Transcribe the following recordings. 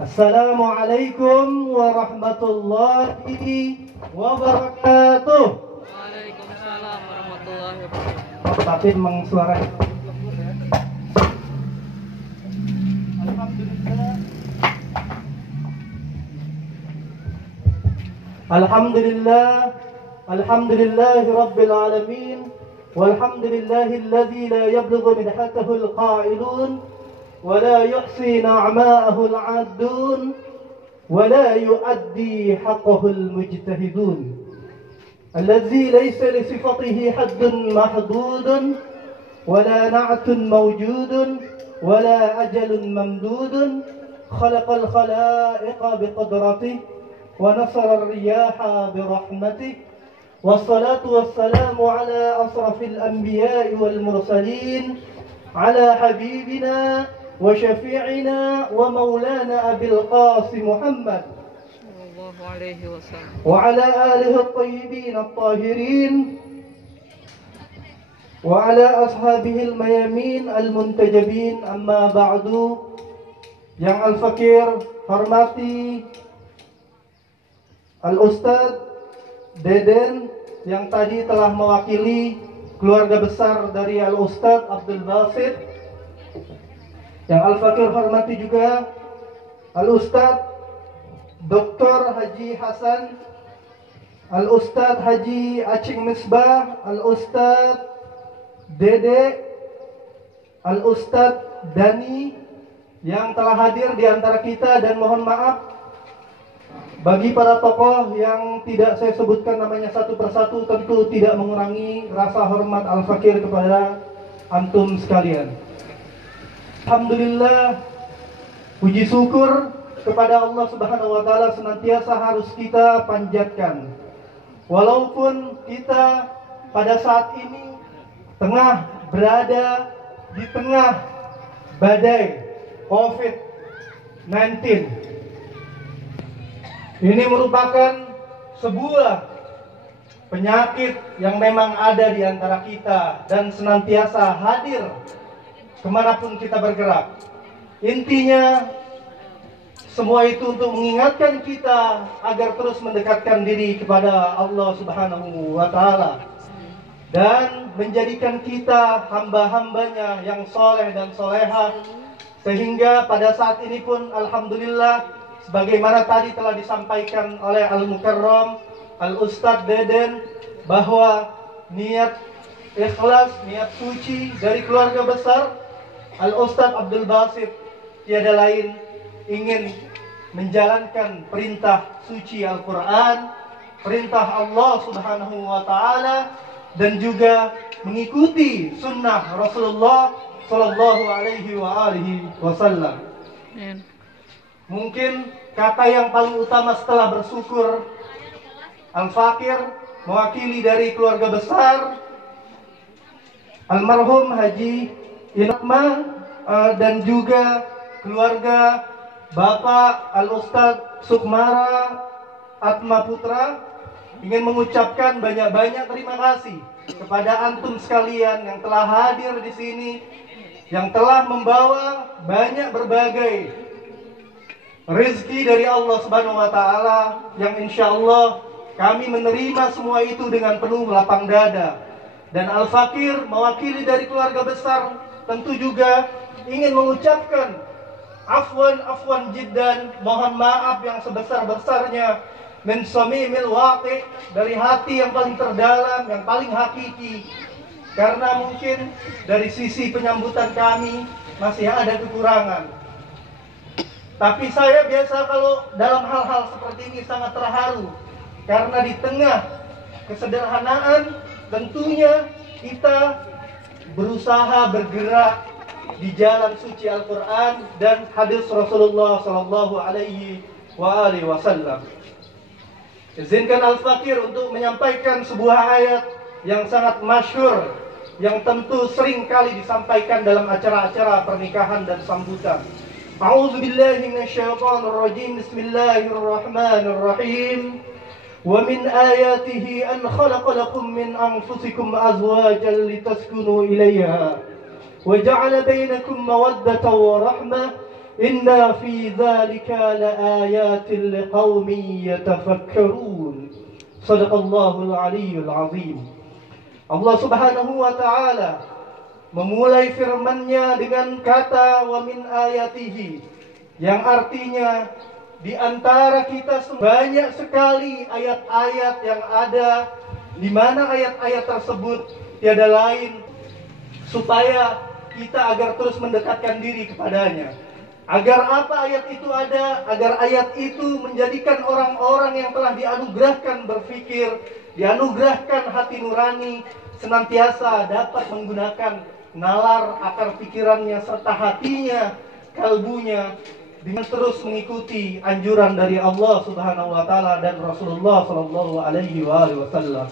Assalamualaikum warahmatullahi wabarakatuh. Waalaikumsalam warahmatullahi wabarakatuh. Tapi memang suara Alhamdulillah Alhamdulillahi Rabbil Alamin Walhamdulillahi alladhi la yablughu midhatahu al-qa'ilun ولا يحصي نعماءه العادون ولا يؤدي حقه المجتهدون الذي ليس لصفته حد محدود ولا نعت موجود ولا أجل ممدود خلق الخلائق بقدرته ونصر الرياح برحمته والصلاة والسلام على أشرف الأنبياء والمرسلين على حبيبنا وشفيعنا ومولانا أبي القاسم محمد صلى الله عليه وسلم وعلى آله الطيبين الطاهرين وعلى أصحابه الميامين المنتجبين أما بعد. Yang Al-Fakir hormati Al-Ustadz Deden yang tadi telah mewakili keluarga besar dari Al-Ustadz Abdul Basit. Yang Al-Fakir hormati juga Al-Ustadz Dr. Haji Hasan, Al-Ustadz Haji Acing Misbah, Al-Ustadz Dede, Al-Ustadz Dani yang telah hadir di antara kita, dan mohon maaf bagi para tokoh yang tidak saya sebutkan namanya satu persatu, tentu tidak mengurangi rasa hormat Al-Fakir kepada antum sekalian. Alhamdulillah, puji syukur kepada Allah Subhanahu wa taala senantiasa harus kita panjatkan. Walaupun kita pada saat ini tengah berada di tengah badai COVID-19. Ini merupakan sebuah penyakit yang memang ada di antara kita dan senantiasa hadir kemanapun kita bergerak. Intinya semua itu untuk mengingatkan kita agar terus mendekatkan diri kepada Allah Subhanahu wa taala dan menjadikan kita hamba-hambanya yang soleh dan soleha, sehingga pada saat ini pun alhamdulillah sebagaimana tadi telah disampaikan oleh Al-Mukarram Al-Ustadz Deden bahwa niat ikhlas, niat suci dari keluarga besar Al-Ustadz Abdul Basit tiada lain ingin menjalankan perintah suci Al-Quran, perintah Allah Subhanahu wa taala, dan juga mengikuti sunnah Rasulullah Sallallahu alaihi wasallam. Mungkin kata yang paling utama setelah bersyukur, Al-Fakir mewakili dari keluarga besar almarhum Haji Inakma dan juga keluarga Bapak Al-Ustadz Sukmara Atma Putra ingin mengucapkan banyak-banyak terima kasih kepada antum sekalian yang telah hadir di sini, yang telah membawa banyak berbagai rezeki dari Allah Subhanahu wa taala, yang insya Allah kami menerima semua itu dengan penuh lapang dada. Dan Al-Fakir mewakili dari keluarga besar tentu juga ingin mengucapkan afwan jiddan, mohon maaf yang sebesar-besarnya min samimil waqi, dari hati yang paling terdalam, yang paling hakiki, karena mungkin dari sisi penyambutan kami masih ada kekurangan. Tapi saya biasa kalau dalam hal-hal seperti ini sangat terharu, karena di tengah kesederhanaan tentunya kita berusaha bergerak di jalan suci Al-Quran dan hadis Rasulullah Sallallahu alaihi wasallam. Izinkan Al-Fakir untuk menyampaikan sebuah ayat yang sangat masyhur, yang tentu sering kali disampaikan dalam acara-acara pernikahan dan sambutan. A'udzubillahi minasyaitonirrajim. Bismillahirrahmanirrahim. وَمِنْ آيَاتِهِ أَنْ خَلَقَ لَكُمْ مِنْ أَنْفُسِكُمْ أَزْوَاجًا لِتَسْكُنُوا إِلَيْهَا وَجَعَلَ بَيْنَكُمْ مَوَدَّةً وَرَحْمَةً Inna fi dzalika laayatin liqaumin yatafakkarun. Shadaqallahul aliyyul azim. Allah Subhanahu wa taala memulai firman-Nya dengan kata wa min ayatihi, yang artinya di antara kita banyak sekali ayat-ayat yang ada, di mana ayat-ayat tersebut tiada lain supaya kita agar terus mendekatkan diri kepadanya. Agar apa ayat itu ada? Agar ayat itu menjadikan orang-orang yang telah dianugerahkan berpikir, dianugerahkan hati nurani, senantiasa dapat menggunakan nalar akar pikirannya serta hatinya, kalbunya, dengan terus mengikuti anjuran dari Allah Subhanahu wa taala dan Rasulullah sallallahu alaihi wasallam.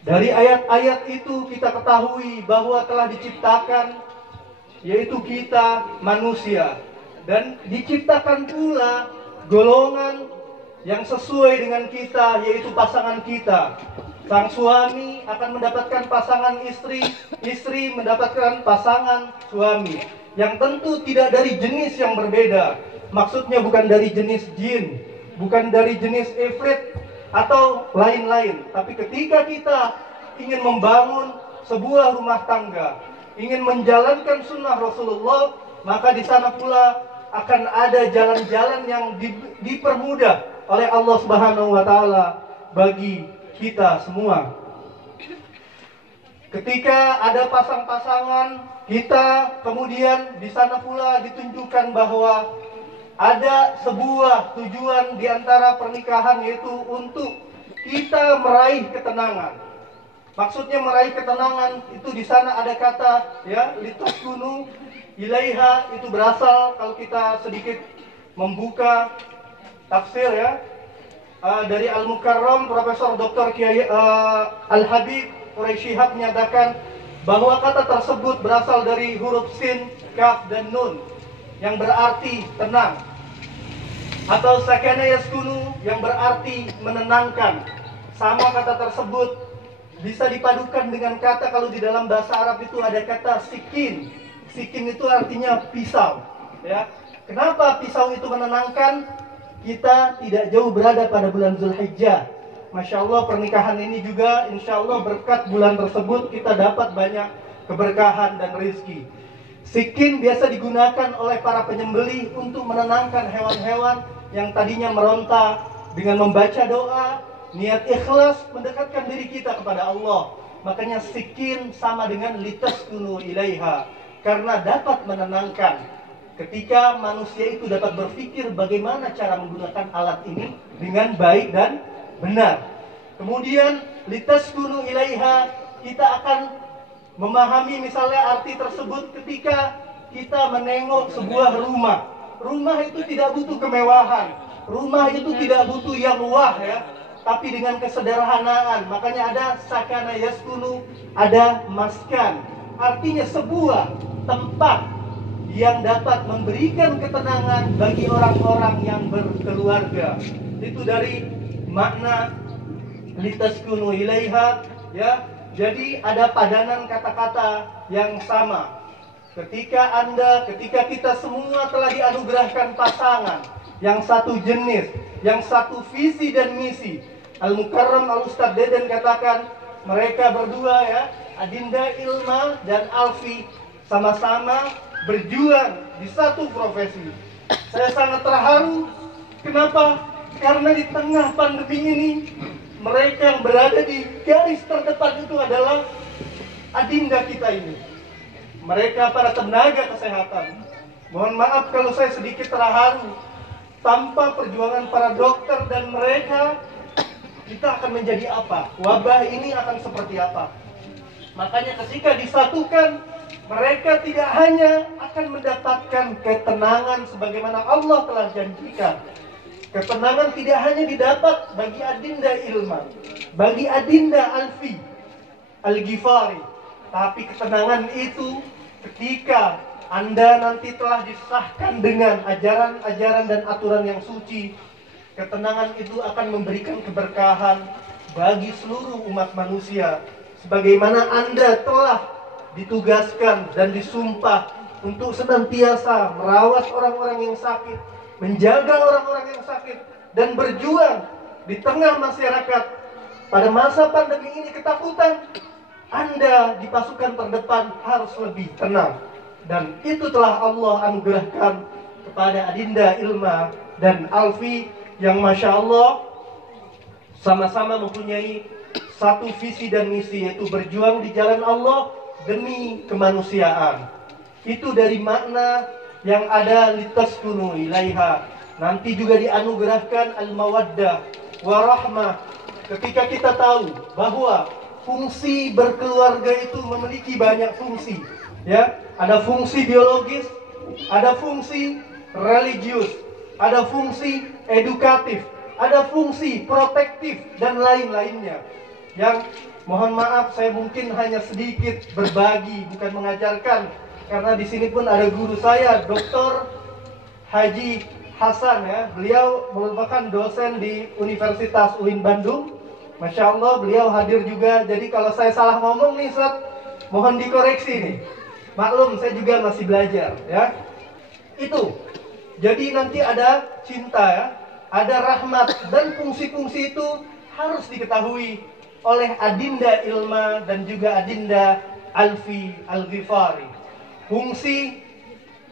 Dari ayat-ayat itu kita ketahui bahwa telah diciptakan, yaitu kita manusia, dan diciptakan pula golongan yang sesuai dengan kita, yaitu pasangan kita. Sang suami akan mendapatkan pasangan istri, istri mendapatkan pasangan suami, yang tentu tidak dari jenis yang berbeda. Maksudnya bukan dari jenis jin, bukan dari jenis ifrit atau lain-lain. Tapi ketika kita ingin membangun sebuah rumah tangga, ingin menjalankan sunnah Rasulullah, maka di sana pula akan ada jalan-jalan yang dipermudah oleh Allah Subhanahu wa taala bagi kita semua. Ketika ada pasang-pasangan, kita kemudian di sana pula ditunjukkan bahwa ada sebuah tujuan di antara pernikahan, yaitu untuk kita meraih ketenangan. Maksudnya meraih ketenangan itu di sana ada kata ya litaskunu ilaiha, itu berasal, kalau kita sedikit membuka tafsir ya dari Al-Mukarram Profesor Dr. Kiai Al-Habib Quraisy Shihab menyatakan bahwa kata tersebut berasal dari huruf sin, kaf dan nun yang berarti tenang, atau sakana yaskunu yang berarti menenangkan. Sama kata tersebut bisa dipadukan dengan kata, kalau di dalam bahasa Arab itu ada kata sikin. Sikin itu artinya pisau. Ya. Kenapa pisau itu menenangkan? Kita tidak jauh berada pada bulan Zulhijjah. Masya Allah, pernikahan ini juga insya Allah berkat bulan tersebut kita dapat banyak keberkahan dan rezeki. Sikin biasa digunakan oleh para penyembelih untuk menenangkan hewan-hewan yang tadinya meronta, dengan membaca doa, niat ikhlas mendekatkan diri kita kepada Allah. Makanya sikin sama dengan litaskunu ilaiha, karena dapat menenangkan. Ketika manusia itu dapat berpikir bagaimana cara menggunakan alat ini dengan baik dan benar. Kemudian litaskunu ilaiha, kita akan memahami misalnya arti tersebut ketika kita menengok sebuah rumah. Rumah itu tidak butuh kemewahan, rumah itu tidak butuh yang wah ya, tapi dengan kesederhanaan. Makanya ada sakana yaskunu, ada maskan. Artinya sebuah tempat yang dapat memberikan ketenangan bagi orang-orang yang berkeluarga. Itu dari makna litaskunu ilaiha ya. Jadi ada padanan kata-kata yang sama. Ketika kita semua telah dianugerahkan pasangan yang satu jenis, yang satu visi dan misi. Al-Mukarram Al-Ustadz Deden katakan mereka berdua ya, Adinda Ilma dan Alfi, sama-sama berjuang di satu profesi. Saya sangat terharu. Kenapa? Karena di tengah pandemi ini, mereka yang berada di garis terdepan itu adalah adinda kita ini. Mereka para tenaga kesehatan. Mohon maaf kalau saya sedikit terharu. Tanpa perjuangan para dokter dan mereka, kita akan menjadi apa? Wabah ini akan seperti apa? Makanya ketika disatukan, mereka tidak hanya akan mendapatkan ketenangan sebagaimana Allah telah janjikan. Ketenangan tidak hanya didapat bagi Adinda Ilma, bagi Adinda Alfi Al-Ghifari, tapi ketenangan itu ketika Anda nanti telah disahkan dengan ajaran-ajaran dan aturan yang suci, ketenangan itu akan memberikan keberkahan bagi seluruh umat manusia. Sebagaimana Anda telah ditugaskan dan disumpah untuk senantiasa merawat orang-orang yang sakit, menjaga orang-orang yang sakit, dan berjuang di tengah masyarakat. Pada masa pandemi ini ketakutan, Anda di pasukan terdepan harus lebih tenang. Dan itu telah Allah anugerahkan kepada Adinda Ilma dan Alfi yang Masya Allah sama-sama mempunyai satu visi dan misi, yaitu berjuang di jalan Allah demi kemanusiaan. Itu dari makna yang ada litaskunu ilaiha. Nanti juga dianugerahkan al-mawaddah warahmah. Ketika kita tahu bahwa fungsi berkeluarga itu memiliki banyak fungsi, ya, ada fungsi biologis, ada fungsi religius, ada fungsi edukatif, ada fungsi protektif dan lain-lainnya. Yang mohon maaf saya mungkin hanya sedikit berbagi, bukan mengajarkan, karena di sini pun ada guru saya, Dr. Haji Hasan, ya. Beliau merupakan dosen di Universitas UIN Bandung. Masya Allah, beliau hadir juga. Jadi kalau saya salah ngomong nih, Ustaz, mohon dikoreksi nih. Maklum, saya juga masih belajar, ya. Itu. Jadi nanti ada cinta, ya, ada rahmat, dan fungsi-fungsi itu harus diketahui oleh Adinda Ilma dan juga Adinda Alfi Al-Ghifari. Fungsi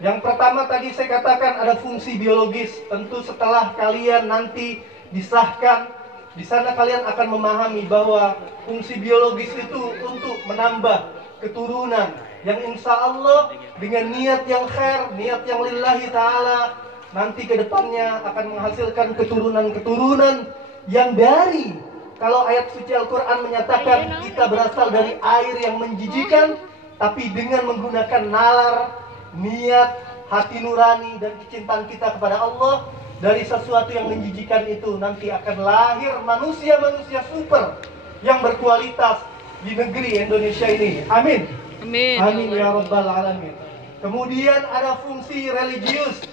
yang pertama tadi saya katakan ada fungsi biologis. Tentu setelah kalian nanti disahkan, di sana kalian akan memahami bahwa fungsi biologis itu untuk menambah keturunan yang insya Allah dengan niat yang khair, niat yang lillahi ta'ala, nanti ke depannya akan menghasilkan keturunan-keturunan yang dari, kalau ayat suci Al-Quran menyatakan kita berasal dari air yang menjijikan, tapi dengan menggunakan nalar, niat, hati nurani, dan kecintaan kita kepada Allah, dari sesuatu yang menjijikan itu nanti akan lahir manusia-manusia super yang berkualitas di negeri Indonesia ini. Amin. Amin. Amin ya Rabbal Alamin. Kemudian ada fungsi religius.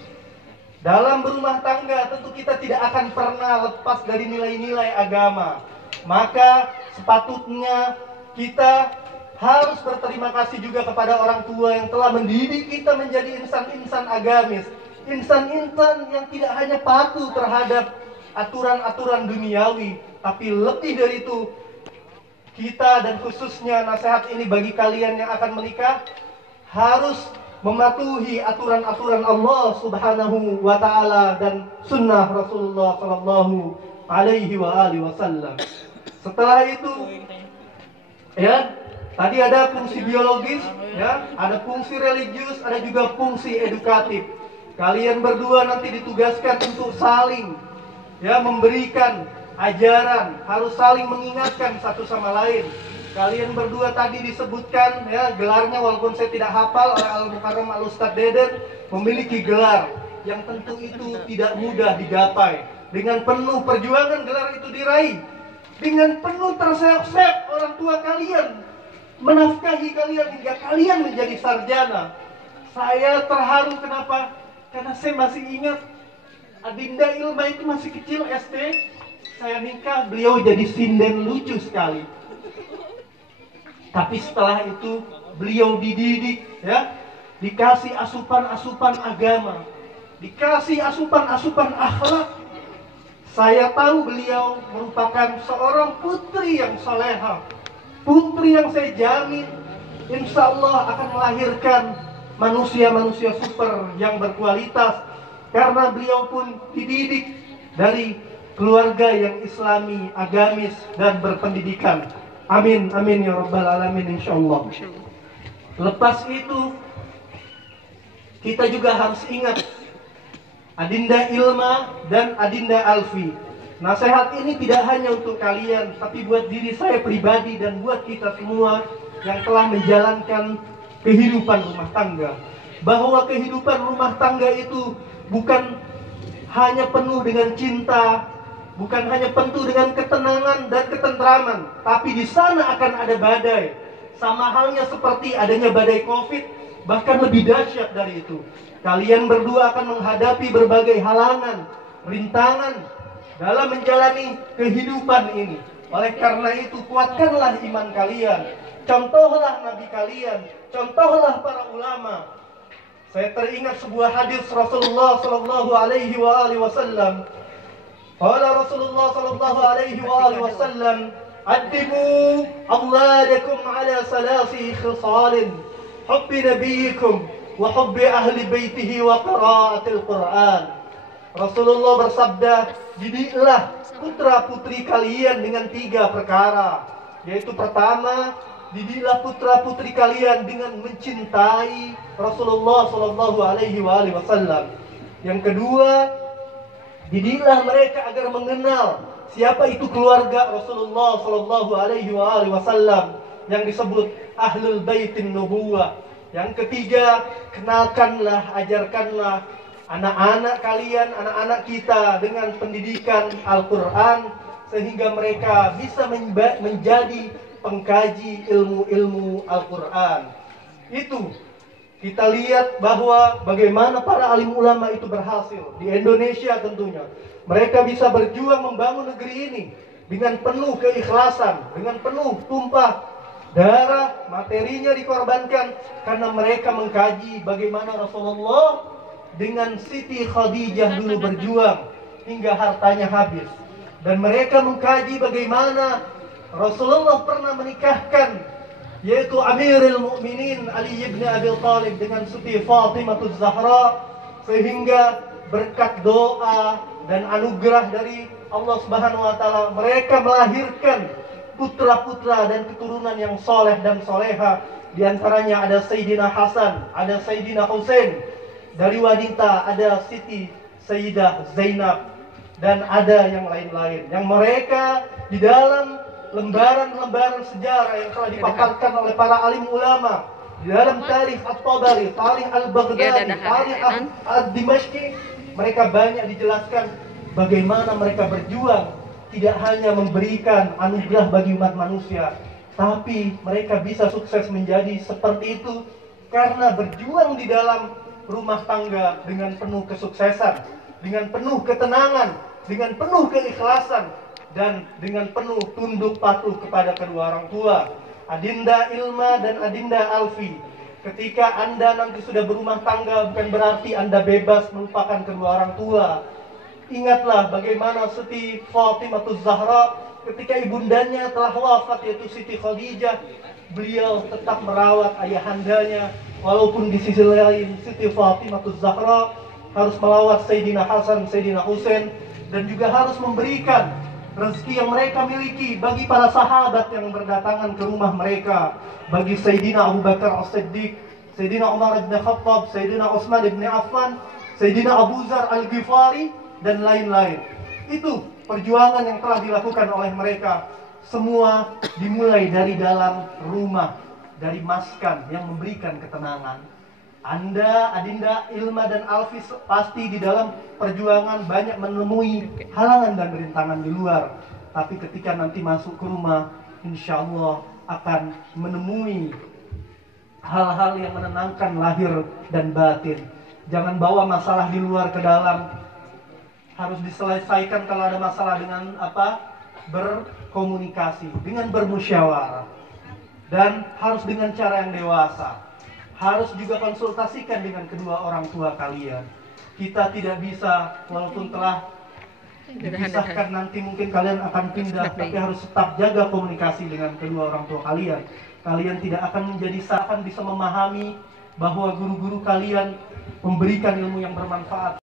Dalam berumah tangga tentu kita tidak akan pernah lepas dari nilai-nilai agama. Maka sepatutnya kita harus berterima kasih juga kepada orang tua yang telah mendidik kita menjadi insan-insan agamis. Insan-insan yang tidak hanya patuh terhadap aturan-aturan duniawi, tapi lebih dari itu, kita dan khususnya nasihat ini bagi kalian yang akan menikah, harus mematuhi aturan-aturan Allah Subhanahu wa Ta'ala dan sunnah Rasulullah Sallallahu Alaihi Wasallam. Setelah itu, ya, tadi ada fungsi biologis, ya, ada fungsi religius, ada juga fungsi edukatif. Kalian berdua nanti ditugaskan untuk saling, ya, memberikan ajaran, harus saling mengingatkan satu sama lain. Kalian berdua tadi disebutkan, ya, gelarnya walaupun saya tidak hafal, oleh Al-Mukarram Al-Ustaz Deden memiliki gelar yang tentu itu tidak mudah digapai. Dengan penuh perjuangan gelar itu diraih. Dengan penuh terseok-seok orang tua kalian menafkahi kalian hingga kalian menjadi sarjana. Saya terharu, kenapa? Karena saya masih ingat Adinda Ilma itu masih kecil SD. Saya nikah, beliau jadi sinden lucu sekali. Tapi setelah itu beliau dididik, ya, dikasih asupan-asupan agama, dikasih asupan-asupan akhlak. Saya tahu beliau merupakan seorang putri yang soleha, putri yang saya jamin insya Allah akan melahirkan manusia-manusia super yang berkualitas, karena beliau pun dididik dari keluarga yang islami, agamis, dan berpendidikan. Amin, amin ya Rabbal Alamin insya Allah. Lepas itu, kita juga harus ingat Adinda Ilma dan Adinda Alfi. Nasihat ini tidak hanya untuk kalian, tapi buat diri saya pribadi dan buat kita semua yang telah menjalankan kehidupan rumah tangga. Bahwa kehidupan rumah tangga itu bukan hanya penuh dengan cinta, bukan hanya penuh dengan ketenangan dan ketentraman, tapi di sana akan ada badai. Sama halnya seperti adanya badai Covid, bahkan lebih dahsyat dari itu. Kalian berdua akan menghadapi berbagai halangan, rintangan dalam menjalani kehidupan ini. Oleh karena itu, kuatkanlah iman kalian. Contohlah Nabi kalian, contohlah para ulama. saya teringat sebuah hadis Rasulullah sallallahu alaihi wasallam. Qala Rasulullah sallallahu alaihi wasallam, "Addibu awladakum ala salasi khisalin, hubbi nabiyikum wa hubbi ahli baitihi wa qiraatil Qur'an." Rasulullah bersabda, "Didiklah putra-putri kalian dengan 3 perkara, yaitu pertama, didiklah putra-putri kalian dengan mencintai Rasulullah sallallahu alaihi wasallam. Yang kedua, didiklah mereka agar mengenal siapa itu keluarga Rasulullah sallallahu alaihi wasallam yang disebut Ahlul Baitin Nubuwah. Yang ketiga, kenalkanlah, ajarkanlah anak-anak kalian, anak-anak kita dengan pendidikan Al-Quran, sehingga mereka bisa menjadi pengkaji ilmu-ilmu Al-Quran." Itu kita lihat bahwa bagaimana para alim ulama itu berhasil di Indonesia tentunya. Mereka bisa berjuang membangun negeri ini dengan penuh keikhlasan, dengan penuh tumpah darah, materinya dikorbankan karena mereka mengkaji bagaimana Rasulullah dengan Siti Khadijah dulu berjuang hingga hartanya habis. Dan mereka mengkaji bagaimana Rasulullah pernah menikahkan, yaitu Amirul Mukminin Ali ibn Abi Thalib dengan Siti Fatimah Zahra, sehingga berkat doa dan anugerah dari Allah Subhanahu wa taala mereka melahirkan putra-putra dan keturunan yang soleh dan soleha. Di antaranya ada Sayyidina Hasan, ada Sayyidina Husain. Dari wanita ada Siti Sayyidah Zainab, dan ada yang lain-lain yang mereka di dalam lembaran-lembaran sejarah yang telah dipaparkan oleh para alim ulama, di dalam tarikh At-Tabari, tarikh Al-Baghdadi, tarikh Ad-Dimashqi, mereka banyak dijelaskan bagaimana mereka berjuang tidak hanya memberikan anugerah bagi umat manusia, tapi mereka bisa sukses menjadi seperti itu karena berjuang di dalam rumah tangga dengan penuh kesuksesan, dengan penuh ketenangan, dengan penuh keikhlasan, dan dengan penuh tunduk patuh kepada kedua orang tua. Adinda Ilma dan Adinda Alfi, ketika Anda nanti sudah berumah tangga, bukan berarti Anda bebas melupakan kedua orang tua. Ingatlah bagaimana Siti Fatimah Zahra ketika ibundanya telah wafat, yaitu Siti Khadijah, beliau tetap merawat ayahandanya. Walaupun di sisi lain Siti Fatimah Zahra harus melawat Sayyidina Hasan, Sayyidina Husain, dan juga harus memberikan rezeki yang mereka miliki bagi para sahabat yang berdatangan ke rumah mereka, bagi Sayyidina Abu Bakar As-Siddiq, Sayyidina Umar bin Khattab, Sayyidina Utsman bin Affan, Sayyidina Abu Dzar Al-Ghifari, dan lain-lain. Itu perjuangan yang telah dilakukan oleh mereka. Semua dimulai dari dalam rumah, dari maskan yang memberikan ketenangan. Anda, Adinda, Ilma, dan Alfi pasti di dalam perjuangan banyak menemui halangan dan rintangan di luar. Tapi ketika nanti masuk ke rumah, insya Allah akan menemui hal-hal yang menenangkan lahir dan batin. Jangan bawa masalah di luar ke dalam. Harus diselesaikan kalau ada masalah dengan apa? Berkomunikasi, dengan bermusyawarah. Dan harus dengan cara yang dewasa. Harus juga konsultasikan dengan kedua orang tua kalian. Kita tidak bisa, walaupun telah dipisahkan, nanti mungkin kalian akan pindah, tapi harus tetap jaga komunikasi dengan kedua orang tua kalian. Kalian tidak akan menjadi akan bisa memahami bahwa guru-guru kalian memberikan ilmu yang bermanfaat.